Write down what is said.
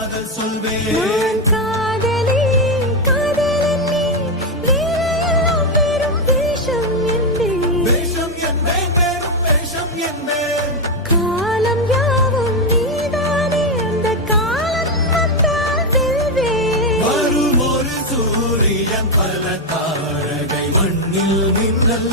நான் காதலி காதலன் நீ வேலையெல்லாம் வெறும் வேஷம் என்பேன் காலம் யாவும் நீதானே அந்த காலம் வந்தால் செல்வேன் வரும் ஒரு சூரியன் பல தாரகை மண்ணில் மின்னல்